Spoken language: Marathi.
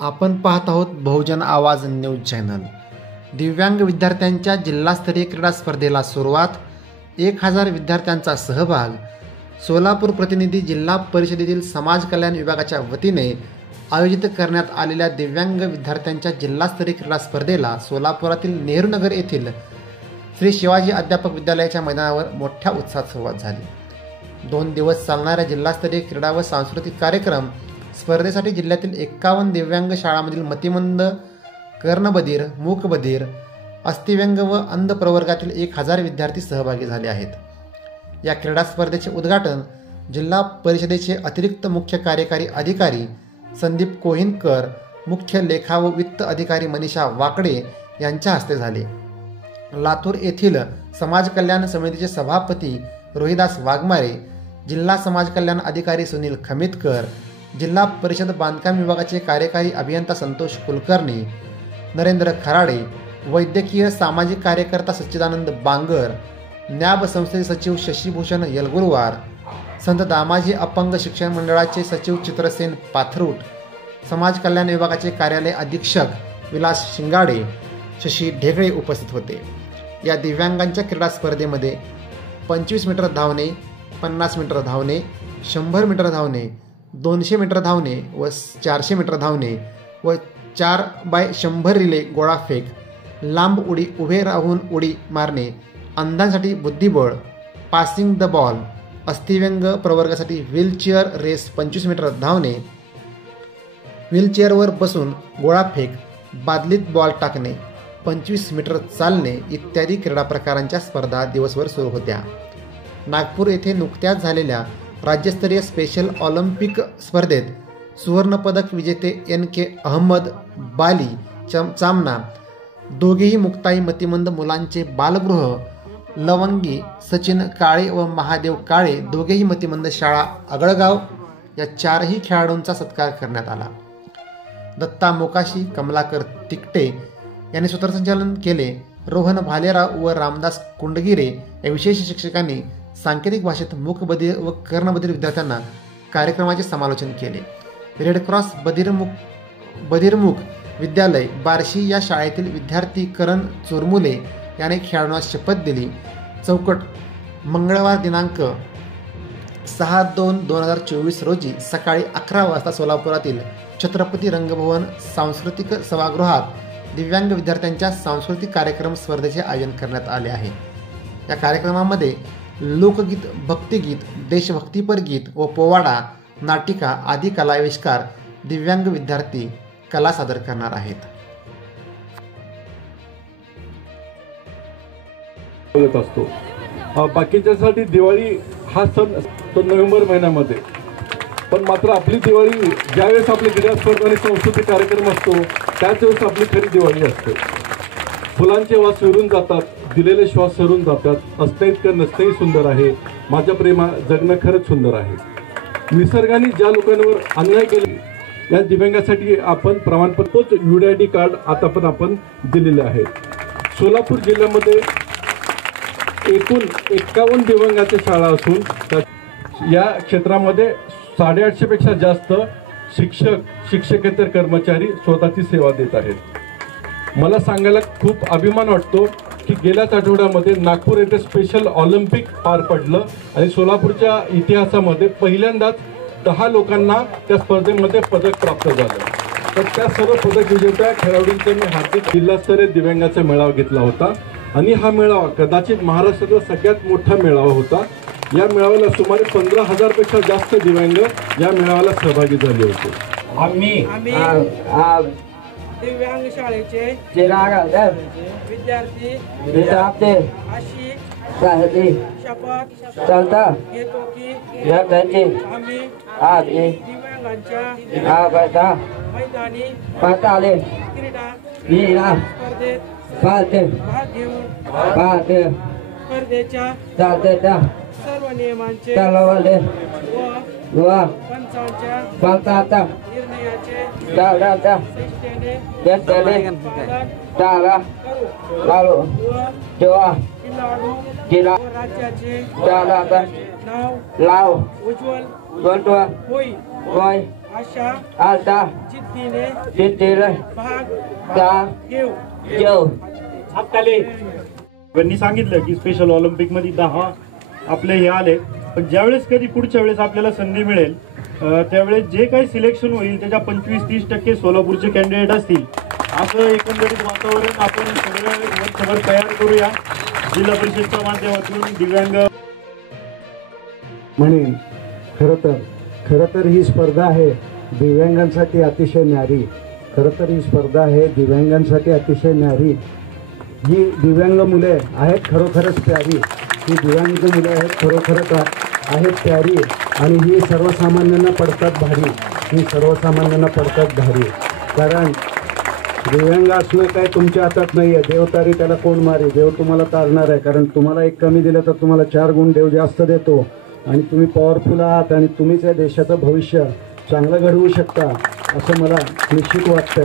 आपण पाहत आहोत बहुजन आवाज न्यूज चॅनल। दिव्यांग विद्यार्थ्यांच्या जिल्हास्तरीय क्रीडा स्पर्धेला सुरुवात, 1000 विद्यार्थ्यांचा सहभाग। सोलापूर प्रतिनिधी जिल्हा परिषदेतील समाज कल्याण विभागाच्या वतीने आयोजित करण्यात आलेल्या दिव्यांग विद्यार्थ्यांच्या जिल्हास्तरीय क्रीडा स्पर्धेला सोलापुरातील नेहरू नगर येथील श्री शिवाजी अध्यापक विद्यालयाच्या मैदानावर मोठ्या उत्साहात सुरुवात झाली। 2 दिवस चालणाऱ्या जिल्हास्तरीय क्रीडा व सांस्कृतिक कार्यक्रम स्पर्धेसाठी जिल्ह्यातील 51 दिव्यांग शाळांमधील मतिमंद, कर्णबधीर, मूकबधीर, अस्थिव्यंग व अंध प्रवर्गातील 1000 विद्यार्थी सहभागी झाले आहेत। या क्रीडा स्पर्धेचे उद्घाटन जिल्हा परिषदेचे अतिरिक्त मुख्य कार्यकारी अधिकारी संदीप कोहिनकर, मुख्य लेखा व वित्त अधिकारी मनीषा वाकडे यांच्या हस्ते झाले। लातूर येथील समाज कल्याण समितीचे सभापती रोहिदास वाघमारे, जिल्हा समाज कल्याण अधिकारी सुनील खमितकर, जिल्हा परिषद बांधकाम विभागाचे कार्यकारी अभियंता संतोष कुलकर्णी, नरेंद्र खराडे, वैद्यकीय सामाजिक कार्यकर्ता सच्चिदानंद बांगर, न्याब संस्थेचे सचिव शशीभूषण यलगुरवार, संत दामाजी अपंग शिक्षण मंडळाचे सचिव चित्रसेन पाथरूट, समाज कल्याण विभागाचे कार्यालय अधीक्षक विलास शिंगाडे, शशी ढेकळे उपस्थित होते। या दिव्यांगांच्या क्रीडा स्पर्धेमध्ये 25 मीटर धावणे, 50 मीटर धावणे, 100 मीटर धावणे, 200 मीटर धावणे व 400 मीटर धावणे व 4x100 रिले गोळाफेक, लांब उडी, उभे राहून उडी मारणे, अंधांसाठी बुद्धिबळ, पासिंग द बॉल, अस्थिव्यंग प्रवर्गासाठी व्हीलचेअर रेस, 25 मीटर धावणे, व्हीलचेअरवर बसून गोळाफेक, बादलीत बॉल टाकणे, 25 मीटर चालणे इत्यादी क्रीडा प्रकारांच्या स्पर्धा दिवसभर सुरू होत्या। नागपूर येथे नुकत्याच झालेल्या राज्यस्तरीय स्पेशल ऑलिम्पिक स्पर्धेत सुवर्णपदक विजेते NK अहमद बाली चामना, दोघेही मुक्ताई मतिमंद मुलांचे बालगृह, लवंगी सचिन काळे व महादेव काळे, दोघेही मतिमंद शाळा आगळगाव या 4ही खेळाडूंचा सत्कार करण्यात आला। दत्ता मोकाशी, कमलाकर तिकटे यांनी सूत्रसंचालन केले। रोहन भालेराव व रामदास कुंडगिरे या विशेष शिक्षकांनी सांकेतिक भाषेत मूकबधीर व कर्णबधीर विद्यार्थ्यांना कार्यक्रमाचे समालोचन केले। रेड क्रॉस बधिरमुख विद्यालय बार्शी या शाळेतील विद्यार्थी करण चोरमुले याने खेळाडूंना शपथ दिली। चौकट मंगळवार दिनांक 6/2/2024 रोजी सकाळी 11 वाजता सोलापुरातील छत्रपती रंगभवन सांस्कृतिक सभागृहात दिव्यांग विद्यार्थ्यांच्या सांस्कृतिक कार्यक्रम स्पर्धेचे आयोजन करण्यात आले आहे। या कार्यक्रमामध्ये लोकगीत, भक्तिगीत, देशभक्तीपर गीत व पोवाडा, नाटिका आदी कलाविष्कार दिव्यांग विद्यार्थी कला सादर करणार आहेत। बाकीच्यासाठी दिवाळी हा सण तो नोव्हेंबर महिन्यामध्ये, पण मात्र आपली दिवाळी ज्यावेळेस आपली क्रीडा स्पर्धा आणि सांस्कृतिक कार्यक्रम असतो त्याच वेळेस आपली खरी दिवाळी असते। फुलांचे वास विरून जातात, दिलेले श्वास सरून जातात, असतं इतकं नसतंही सुंदर आहे, माझ्या प्रेमा जगणं खरंच सुंदर आहे। निसर्गाने ज्या लोकांवर अन्याय केले या दिव्यांगासाठी आपण प्रमाणपत्र UDID कार्ड आता पण आपण दिलेले आहे। सोलापूर जिल्ह्यामध्ये एकूण 51 दिव्यांगाच्या शाळा असून या क्षेत्रामध्ये 850 पेक्षा जास्त शिक्षक, शिक्षकेतर कर्मचारी स्वतःची सेवा देत आहेत। मला सांगायला खूप अभिमान वाटतो की गेल्याच आठवड्यामध्ये नागपूर येथे स्पेशल ऑलिम्पिक पार पडलं आणि सोलापूरच्या इतिहासामध्ये पहिल्यांदाच 10 लोकांना त्या स्पर्धेमध्ये पदक प्राप्त झालं। तर त्या सर्व पदक विजेत्या खेळाडूंचा मी हार्दिक जिल्हास्तरीय दिव्यांगाचा मेळावा घेतला होता आणि हा मेळावा कदाचित महाराष्ट्रातला सगळ्यात मोठा मेळावा होता। या मेळाव्याला सुमारे 15,000 पेक्षा जास्त दिव्यांग या मेळाव्याला सहभागी झाले होते। आम्ही दिव्यांग शाळेचे विद्यार्थी अशी शपथ घेतो की आम्ही दिव्यांगांच्या मैदानी क्रीडा स्पर्धेत भाग घेऊन स्पर्धेच्या सर्व नियमांचे व पंचांच्या निर्णयाचे शिस्तीने खिलाडू व राज्याचे नाव उज्ज्वल होईल आशा जिद्दीने भाग घेऊ. त्यांनी सांगितलं की स्पेशल ऑलिम्पिक मध्ये 10 आपले हे आले, पण ज्यावेळेस कधी पुढच्या वेळेस आपल्याला संधी मिळेल त्यावेळेस जे काही सिलेक्शन होईल त्याच्या 25-30% सोलापूरचे कॅन्डिडेट असतील. असं एकंदरीत वातावरण आपण सगळं तयार करूया जिल्हा परिषदच्या माध्यमातून. दिव्यांग म्हणेन खरं तर ही स्पर्धा आहे दिव्यांगांसाठी अतिशय न्यारी. खरं तर ही स्पर्धा आहे दिव्यांगांसाठी अतिशय न्यारी. ही दिव्यांग मुले आहेत खरोखरच प्यारी. ही दिव्यांग मुले आहेत खरोखरच आहेत प्यारी. आणि ही सर्वसामान्यांना पडतात भारी. ही सर्वसामान्यांना पडतात भारी. कारण दिव्यांग असणं काय तुमच्या हातात नाही आहे. देव तारी त्याला कोण मारे. देव तुम्हाला तारणार आहे. कारण तुम्हाला एक कमी दिलं तर तुम्हाला 4 गुण देव जास्त देतो. आणि तुम्ही पॉवरफुल आहात आणि तुम्हीच या देशाचं भविष्य चांगलं घडवू शकता असं मला निश्चित वाटतंय.